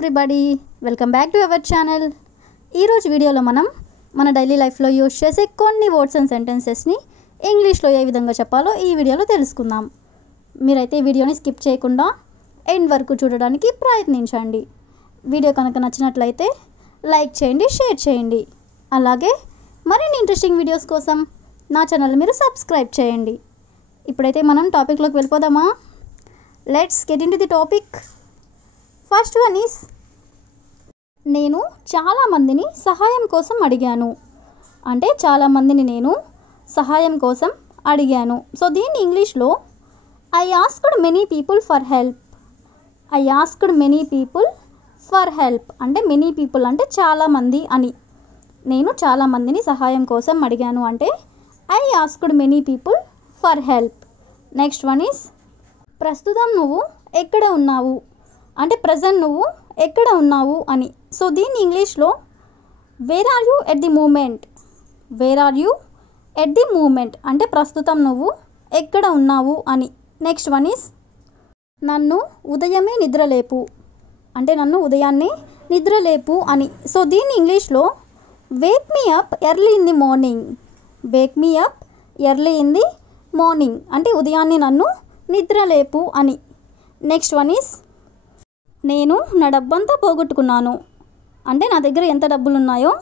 Everybody, welcome back to our channel. ఈరోజు వీడియోలో మనం మన డైలీ లైఫ్లో యూజ్ చేసే కొన్ని వర్డ్స్ అండ్ సెంటెన్సెస్ని ఇంగ్లీష్లో ఏ విధంగా చెప్పాలో ఈ వీడియోలో తెలుసుకుందాం. మీరైతే ఈ వీడియోని స్కిప్ చేయకుండా ఎండ్ వరకు చూడడానికి ప్రయత్నించండి. వీడియో కనుక నచ్చినట్లయితే లైక్ చేయండి, షేర్ చేయండి. అలాగే మరిన్ని ఇంట్రెస్టింగ్ వీడియోస్ కోసం నా ఛానల్ మీరు సబ్స్క్రైబ్ చేయండి. ఇప్పుడైతే మనం టాపిక్లోకి వెళ్ళిపోదామా? Let's get in to the topic. First one is, నేను చాలామందిని సహాయం కోసం అడిగాను. అంటే చాలామందిని నేను సహాయం కోసం అడిగాను. సో దీన్ని ఇంగ్లీష్లో I asked many people for help. I asked many people for help అంటే మెనీ పీపుల్ అంటే చాలామంది అని. నేను చాలామందిని సహాయం కోసం అడిగాను అంటే I asked many people for help. Next one is, ప్రస్తుతం నువ్వు ఎక్కడ ఉన్నావు అంటే ప్రజెంట్ నువ్వు ఎక్కడ ఉన్నావు అని. సో దీన్ని ఇంగ్లీష్లో where are you at the moment. Where are you at the moment అంటే ప్రస్తుతం నువ్వు ఎక్కడ ఉన్నావు అని. నెక్స్ట్ వన్ ఈస్, నన్ను ఉదయమే నిద్రలేపు అంటే నన్ను ఉదయాన్నే నిద్రలేపు అని. సో దీన్ని ఇంగ్లీష్లో Wake me up early in the morning. Wake me up early in the morning అంటే ఉదయాన్నే నన్ను నిద్రలేపు అని. నెక్స్ట్ వన్ ఈస్, నేను నా డబ్బంతా పోగొట్టుకున్నాను అంటే నా దగ్గర ఎంత డబ్బులు ఉన్నాయో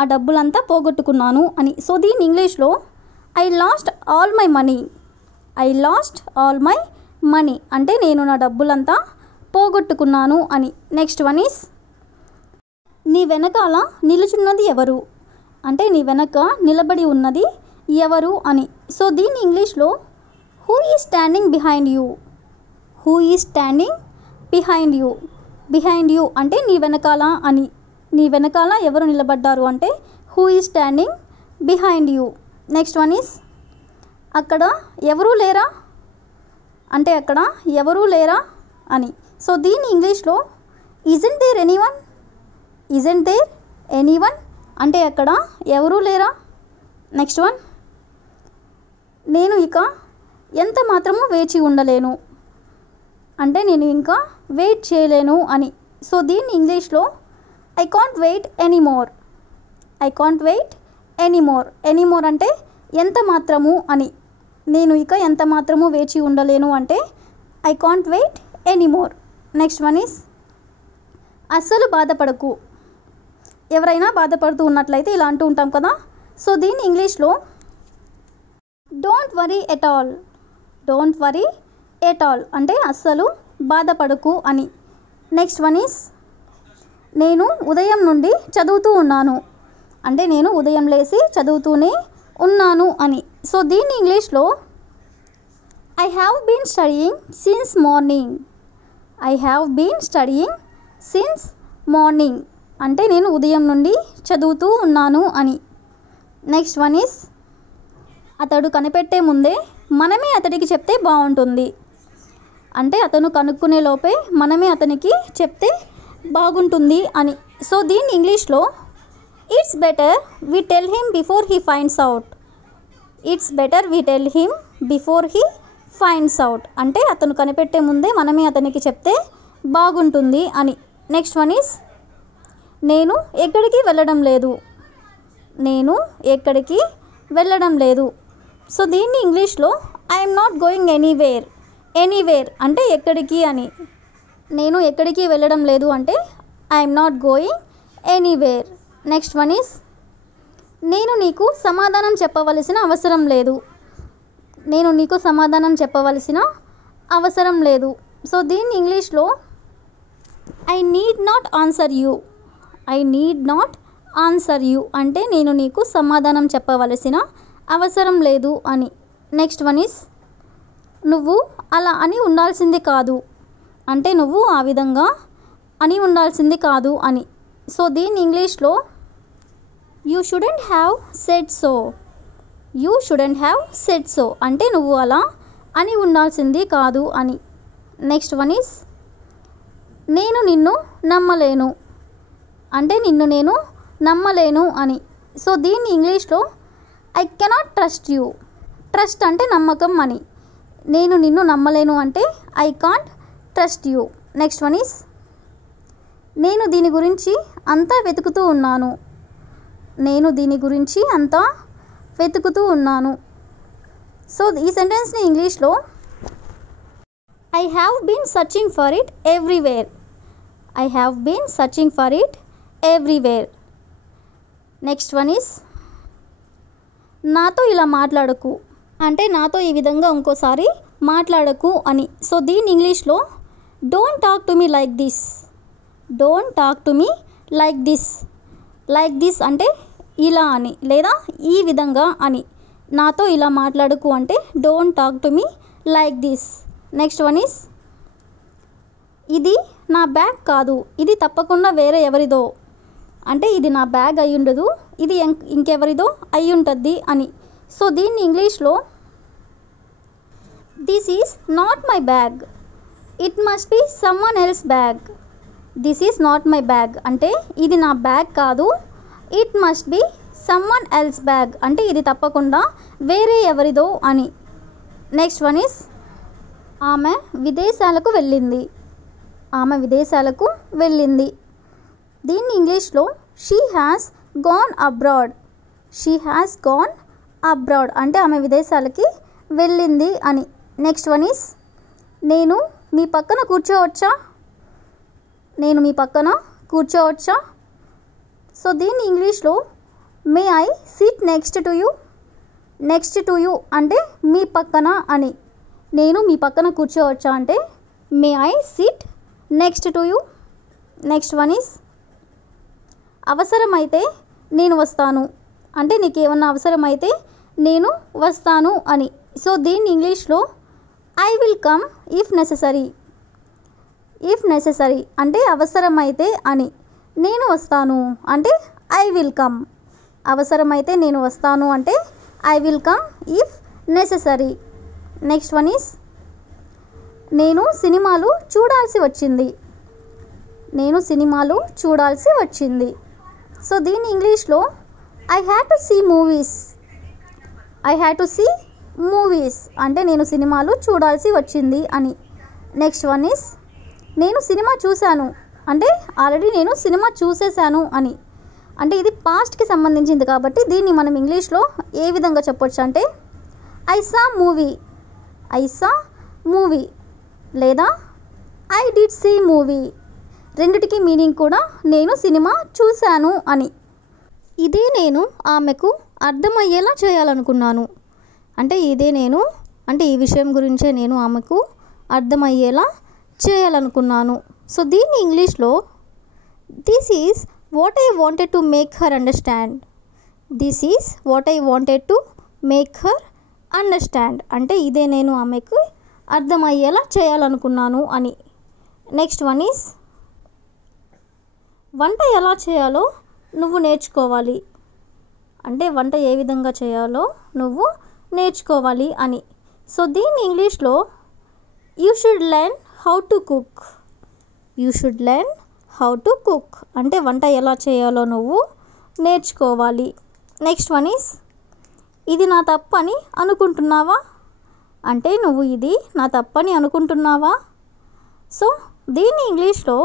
ఆ డబ్బులంతా పోగొట్టుకున్నాను అని. సో దీన్ని ఇంగ్లీష్లో I last all my money. I last all my money అంటే నేను నా డబ్బులంతా పోగొట్టుకున్నాను అని. నెక్స్ట్ వన్ ఈస్, నీ వెనకాల నిలుచున్నది ఎవరు అంటే నీ వెనక నిలబడి ఉన్నది ఎవరు అని. సో దీన్ని ఇంగ్లీష్లో who is standing behind you. Who is standing behind you. Behind you అంటే నీ వెనకాల అని. నీ వెనకాల ఎవరు నిలబడ్డారు అంటే who is standing behind you. Next one is, అక్కడ ఎవరూ లేరా అంటే అక్కడ ఎవరూ లేరా అని. సో దీన్ని ఇంగ్లీష్లో isn't there anyone. Isn't there anyone అంటే అక్కడ ఎవరూ లేరా. నెక్స్ట్ వన్, నేను ఇక ఎంత మాత్రమూ వేచి ఉండలేను అంటే నేను ఇంకా వెయిట్ చేయలేను అని. సో దీన్ని ఇంగ్లీష్లో I can't wait anymore. I can't wait anymore. Anymore అంటే ఎంత మాత్రము అని. నేను ఇక ఎంత మాత్రము వేచి ఉండలేను అంటే I can't wait anymore. Next one is, అస్సలు బాధపడకు. ఎవరైనా బాధపడుతూ ఉన్నట్లయితే ఇలా అంటూ ఉంటాం కదా. సో దీన్ని ఇంగ్లీష్లో don't worry at all. Don't worry at all అంటే అస్సలు బాధపడకు అని. నెక్స్ట్ వన్ ఈస్, నేను ఉదయం నుండి చదువుతూ ఉన్నాను అంటే నేను ఉదయం లేచి చదువుతూనే ఉన్నాను అని. సో దీన్ని ఇంగ్లీష్లో I have been studying since morning. I have been studying since morning అంటే నేను ఉదయం నుండి చదువుతూ ఉన్నాను అని. నెక్స్ట్ వన్ ఈస్, అతడు కనిపెట్టే ముందే మనమే అతడికి చెప్తే బాగుంటుంది అంటే అతను కనుక్కునే లోపే మనమే అతనికి చెప్తే బాగుంటుంది అని. సో దీన్ని ఇంగ్లీష్లో it's better we tell him before he finds out. It's better we tell him before he finds out అంటే అతను కనిపెట్టే ముందే మనమే అతనికి చెప్తే బాగుంటుంది అని. నెక్స్ట్ వన్ ఈస్, నేను ఎక్కడికి వెళ్ళడం లేదు. నేను ఎక్కడికి వెళ్ళడం లేదు. సో దీన్ని ఇంగ్లీష్లో I'm not going anywhere. Anywhere అంటే ఎక్కడికి అని. నేను ఎక్కడికి వెళ్ళడం లేదు అంటే I'm not going anywhere. Next one is, నేను నీకు సమాధానం చెప్పవలసిన అవసరం లేదు. నేను నీకు సమాధానం చెప్పవలసిన అవసరం లేదు. సో దీన్ని ఇంగ్లీష్లో I need not answer you. I need not answer you అంటే నేను నీకు సమాధానం చెప్పవలసిన అవసరం లేదు అని. నెక్స్ట్ వన్ ఈస్, నువ్వు అలా అని ఉండాల్సింది కాదు అంటే నువ్వు ఆ విధంగా అని ఉండాల్సింది కాదు అని. సో దీన్ని ఇంగ్లీష్లో you shouldn't have said so. You shouldn't have said so అంటే నువ్వు అలా అని ఉండాల్సింది కాదు అని. నెక్స్ట్ వన్ ఈస్, నేను నిన్ను నమ్మలేను అంటే నిన్ను నేను నమ్మలేను అని. సో దీన్ని ఇంగ్లీష్లో I cannot trust you. Trust అంటే నమ్మకం అని. నేను నిన్ను నమ్మలేను అంటే I can't trust you. Next one is, నేను దీని గురించి అంతా వెతుకుతూ ఉన్నాను. నేను దీని గురించి అంతా వెతుకుతూ ఉన్నాను. సో ఈ సెంటెన్స్ని ఇంగ్లీష్లో I have been searching for it everywhere. I have been searching for it everywhere. Next one is నాతో ఇలా మాట్లాడకు, అంటే నాతో ఈ విధంగా ఇంకోసారి మాట్లాడకు అని. సో దీని ఇంగ్లీష్లో don't talk to me like this. Don't talk to me like this. Like this అంటే ఇలా అని లేదా ఈ విధంగా అని. నాతో ఇలా మాట్లాడకు అంటే don't talk to me like this. Next one is ఇది నా బ్యాగ్ కాదు, ఇది తప్పకుండా వేరే ఎవరిదో. అంటే ఇది నా బ్యాగ్ అయి ఉండదు, ఇది ఇంకెవరిదో అయి ఉంటుంది అని. సో దీన్ని ఇంగ్లీష్లో this is not my bag, it must be someone else bag. This is not my bag అంటే ఇది నా బ్యాగ్ కాదు, it must be someone else bag అంటే ఇది తప్పకుండా వేరే ఎవరిదో అని. నెక్స్ట్ వన్ ఈస్ ఆమె విదేశాలకు వెళ్ళింది. ఆమె విదేశాలకు వెళ్ళింది. దీన్ని ఇంగ్లీష్లో she has gone abroad. She has gone abroad అంటే ఆమె విదేశాలకి వెళ్ళింది అని. నెక్స్ట్ వన్ ఈస్ నేను మీ పక్కన కూర్చోవచ్చా. నేను మీ పక్కన కూర్చోవచ్చా. సో దీన్ని ఇంగ్లీష్లో may I SIT next to you. Next to you అంటే మీ పక్కన అని. నేను మీ పక్కన కూర్చోవచ్చా అంటే may I SIT next to you. Next one is అవసరమైతే నేను వస్తాను అంటే నీకు ఏమన్నా అవసరమైతే నేను వస్తాను అని. సో దీన్ని ఇంగ్లీష్లో I will come if necessary. If necessary అంటే అవసరమైతే అని. నేను వస్తాను అంటే ఐ విల్ కమ్. అవసరమైతే నేను వస్తాను అంటే I will come if necessary. Next one is నేను సినిమాలు చూడాల్సి వచ్చింది. నేను సినిమాలు చూడాల్సి వచ్చింది. సో దీన్ని ఇంగ్లీష్లో I had to see movies. I had to see movies అంటే నేను సినిమాలు చూడాల్సి వచ్చింది అని. నెక్స్ట్ వన్ ఈస్ నేను సినిమా చూశాను అంటే ఆల్రెడీ నేను సినిమా చూసేశాను అని. అంటే ఇది పాస్ట్కి సంబంధించింది కాబట్టి దీన్ని మనం ఇంగ్లీష్లో ఏ విధంగా చెప్పొచ్చు అంటే I saw movie. I saw movie లేదా ఐ డిడ్ సీ మూవీ. రెండిటికి మీనింగ్ కూడా నేను సినిమా చూశాను అని. ఇదే నేను ఆమెకు అర్థమయ్యేలా చేయాలనుకున్నాను. అంటే ఇదే నేను అంటే ఈ విషయం గురించే నేను ఆమెకు అర్థమయ్యేలా చేయాలనుకున్నాను. సో దీన్ని ఇంగ్లీష్లో this is what I wanted to make her understand. This is what I wanted to make her understand అంటే ఇదే నేను ఆమెకు అర్థమయ్యేలా చేయాలనుకున్నాను అని. నెక్స్ట్ వన్ ఈజ్ వంట ఎలా చేయాలో నువ్వు నేర్చుకోవాలి. అంటే వంట ఏ విధంగా చేయాలో నువ్వు నేర్చుకోవాలి అని. సో దీన్ని ఇంగ్లీష్లో you should learn how to cook. You should learn how to cook అంటే వంట ఎలా చేయాలో నువ్వు నేర్చుకోవాలి. నెక్స్ట్ వన్ ఈస్ ఇది నా తప్పని అనుకుంటున్నావా. అంటే నువ్వు ఇది నా తప్పని అనుకుంటున్నావా. సో దీన్ని ఇంగ్లీష్లో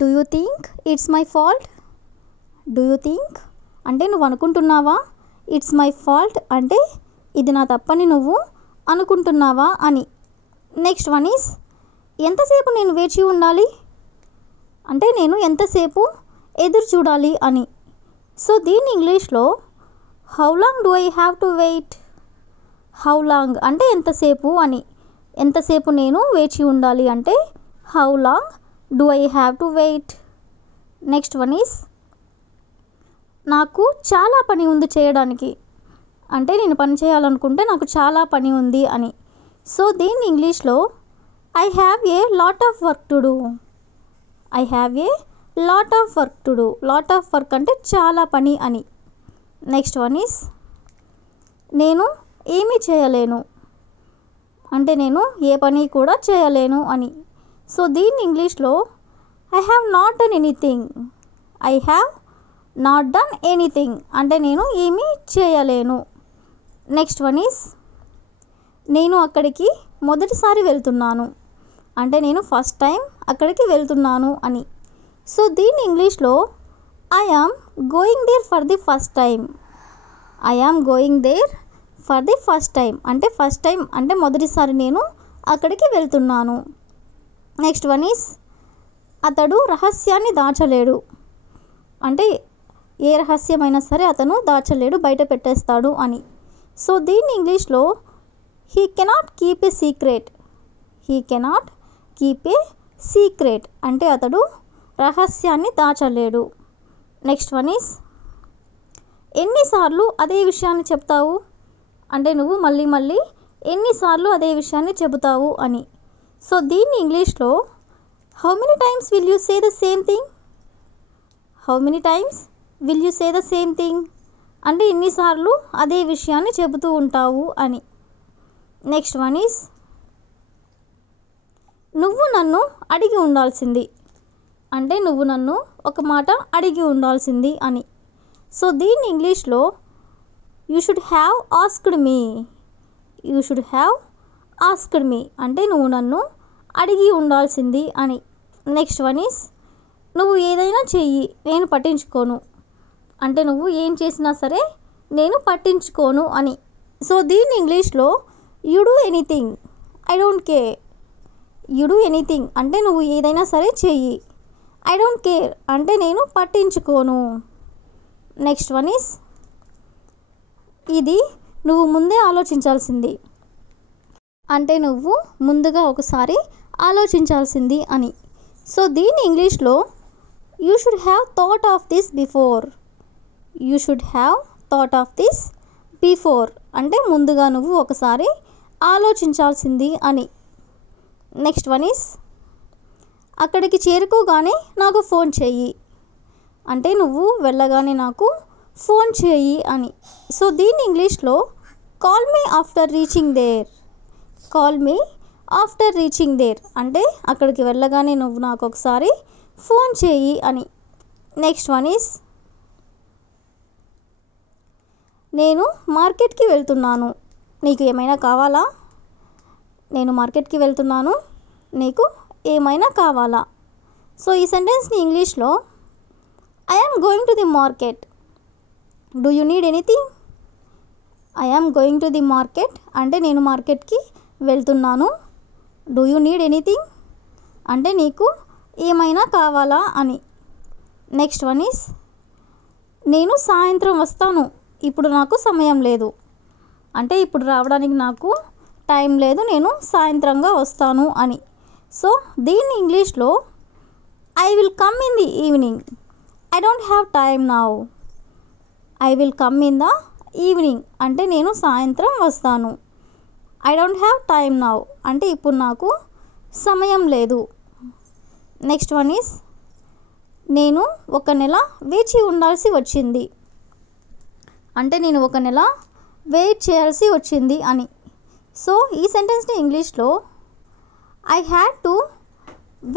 do you think it's my fault. Do you think అంటే నువ్వు అనుకుంటున్నావా. ఇట్స్ మై ఫాల్ట్ అంటే ఇది నా తప్పని నువ్వు అనుకుంటున్నావా అని. నెక్స్ట్ వన్ ఈస్ ఎంతసేపు నేను వేచి ఉండాలి. అంటే నేను ఎంతసేపు ఎదురు చూడాలి అని. సో దీన్ని ఇంగ్లీష్లో how long do I have to wait. How long అంటే ఎంతసేపు అని. ఎంతసేపు నేను వేచి ఉండాలి అంటే how long do I have to wait. Next one is నాకు చాలా పని ఉంది చేయడానికి. అంటే నేను పని చేయాలనుకుంటే నాకు చాలా పని ఉంది అని. సో దీన్ని ఇంగ్లీష్లో I have a lot of work to do. I have a lot of work to do. Lot of work అంటే చాలా పని అని. నెక్స్ట్ వన్ ఈస్ నేను ఏమీ చేయలేను. అంటే నేను ఏ పని కూడా చేయలేను అని. సో దీన్ని ఇంగ్లీష్లో I have not done anything. I have not done anything అంటే నేను ఏమీ చేయలేను. నెక్స్ట్ వన్ ఈస్ నేను అక్కడికి మొదటిసారి వెళ్తున్నాను. అంటే నేను ఫస్ట్ టైం అక్కడికి వెళ్తున్నాను అని. సో దీన్ని ఇంగ్లీష్లో I am going there for the first time. I am going there for the first time అంటే ఫస్ట్ టైం అంటే మొదటిసారి నేను అక్కడికి వెళ్తున్నాను. నెక్స్ట్ వన్ ఈస్ అతడు రహస్యాన్ని దాచలేడు అంటే ఏ రహస్యమైనా సరే అతను దాచలేడు, బయట పెట్టేస్తాడు అని. సో దీన్ని ఇంగ్లీష్లో he cannot keep a secret. He cannot keep a secret అంటే అతడు రహస్యాన్ని దాచలేడు. నెక్స్ట్ వన్ ఈస్ ఎన్నిసార్లు అదే విషయాన్ని చెప్తావు అంటే నువ్వు మళ్ళీ మళ్ళీ ఎన్నిసార్లు అదే విషయాన్ని చెబుతావు అని. సో దీన్ని ఇంగ్లీష్లో how many times will you say the same thing. How many times will you say the same thing అంటే ఎన్నిసార్లు అదే విషయాన్ని చెబుతూ ఉంటావు అని. నెక్స్ట్ వన్ ఈస్ నువ్వు నన్ను అడిగి ఉండాల్సింది అంటే నువ్వు నన్ను ఒక మాట అడిగి ఉండాల్సింది అని. సో దీన్ని ఇంగ్లీష్లో you should have asked me. You should have asked me అంటే నువ్వు నన్ను అడిగి ఉండాల్సింది అని. నెక్స్ట్ వన్ ఈస్ నువ్వు ఏదైనా చెయ్యి నేను పట్టించుకోను అంటే నువ్వు ఏం చేసినా సరే నేను పట్టించుకోను అని. సో దీన్ని ఇంగ్లీష్లో you do anything I don't care. You do anything అంటే నువ్వు ఏదైనా సరే చెయ్యి, ఐ డోంట్ కేర్ అంటే నేను పట్టించుకోను. నెక్స్ట్ వన్ ఈస్ ఇది నువ్వు ముందే ఆలోచించాల్సింది అంటే నువ్వు ముందుగా ఒకసారి ఆలోచించాల్సింది అని. సో దీన్ని ఇంగ్లీష్లో you should have thought of this before. You should have thought of this before అంటే ముందుగా నువ్వు ఒకసారి ఆలోచించాల్సింది అని. నెక్స్ట్ వన్ ఈస్ అక్కడికి చేరుకోగానే నాకు ఫోన్ చెయ్యి అంటే నువ్వు వెళ్ళగానే నాకు ఫోన్ చేయి అని. సో దీన్ని ఇంగ్లీష్లో call me after reaching there. Call me after reaching there అంటే అక్కడికి వెళ్ళగానే నువ్వు నాకు ఒకసారి ఫోన్ చేయి అని. నెక్స్ట్ వన్ ఈస్ నేను మార్కెట్కి వెళ్తున్నాను, నీకు ఏమైనా కావాలా. నేను మార్కెట్కి వెళ్తున్నాను, నీకు ఏమైనా కావాలా. సో ఈ సెంటెన్స్ని ఇంగ్లీష్లో I am going to the market, do you need anything. I am going to the market అంటే నేను మార్కెట్కి వెళ్తున్నాను, డూ యూ నీడ్ ఎనీథింగ్ అంటే నీకు ఏమైనా కావాలా అని. నెక్స్ట్ వన్ ఈస్ నేను సాయంత్రం వస్తాను, ఇప్పుడు నాకు సమయం లేదు అంటే ఇప్పుడు రావడానికి నాకు టైం లేదు, నేను సాయంత్రంగా వస్తాను అని. సో దీన్ని ఇంగ్లీష్లో I will come in the evening, I don't have time now. I will come in the evening అంటే నేను సాయంత్రం వస్తాను, I don't have time now అంటే ఇప్పుడు నాకు సమయం లేదు. నెక్స్ట్ వన్ ఈస్ నేను ఒక నెల వేచి ఉండాల్సి వచ్చింది అంటే నేను ఒక నెల వెయిట్ చేయాల్సి వచ్చింది అని. సో ఈ సెంటెన్స్ని ఇంగ్లీష్లో I had to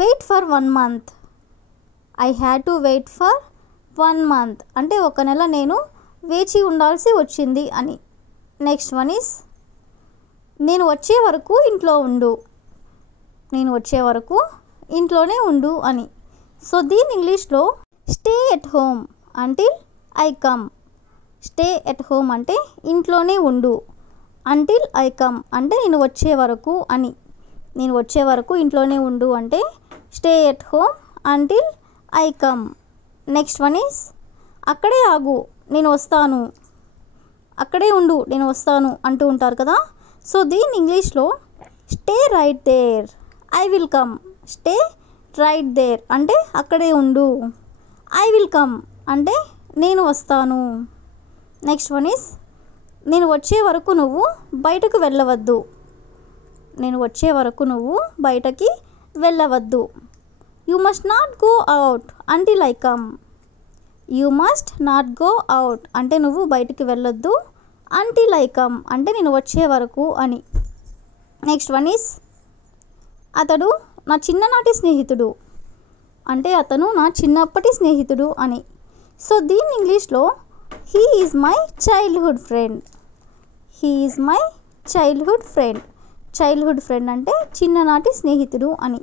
wait for 1 month. I had to wait for 1 month అంటే ఒక నెల నేను వేచి ఉండాల్సి వచ్చింది అని. నెక్స్ట్ వన్ ఈస్ నేను వచ్చే వరకు ఇంట్లో ఉండు, నేను వచ్చే వరకు ఇంట్లోనే ఉండు అని. సో దీని ఇంగ్లీష్లో stay at home until I come. Stay at home అంటే ఇంట్లోనే ఉండు, అంటిల్ ఐ కమ్ అంటే నేను వచ్చే వరకు అని. నేను వచ్చే వరకు ఇంట్లోనే ఉండు అంటే stay at home until I come. Next one is అక్కడే ఆగు నేను వస్తాను, అక్కడే ఉండు నేను వస్తాను అంటూ ఉంటారు కదా. సో దీని ఇంగ్లీష్లో stay right there I will come. Stay right there అంటే అక్కడే ఉండు, ఐ విల్ కమ్ అంటే నేను వస్తాను. నెక్స్ట్ వన్ ఈస్ నేను వచ్చే వరకు నువ్వు బయటకు వెళ్ళవద్దు. నేను వచ్చే వరకు నువ్వు బయటకి వెళ్ళవద్దు. You must not go out until I come. You must not go out అంటే నువ్వు బయటికి వెళ్ళొద్దు, అంటిల్ ఐ కమ్ అంటే నేను వచ్చే వరకు అని. నెక్స్ట్ వన్ ఈస్ అతడు నా చిన్ననాటి స్నేహితుడు అంటే అతను నా చిన్నప్పటి స్నేహితుడు అని. సో దీని ఇంగ్లీష్లో he is my childhood friend. He is my childhood friend. Childhood friend అంటే చిన్ననాటి స్నేహితుడు అని.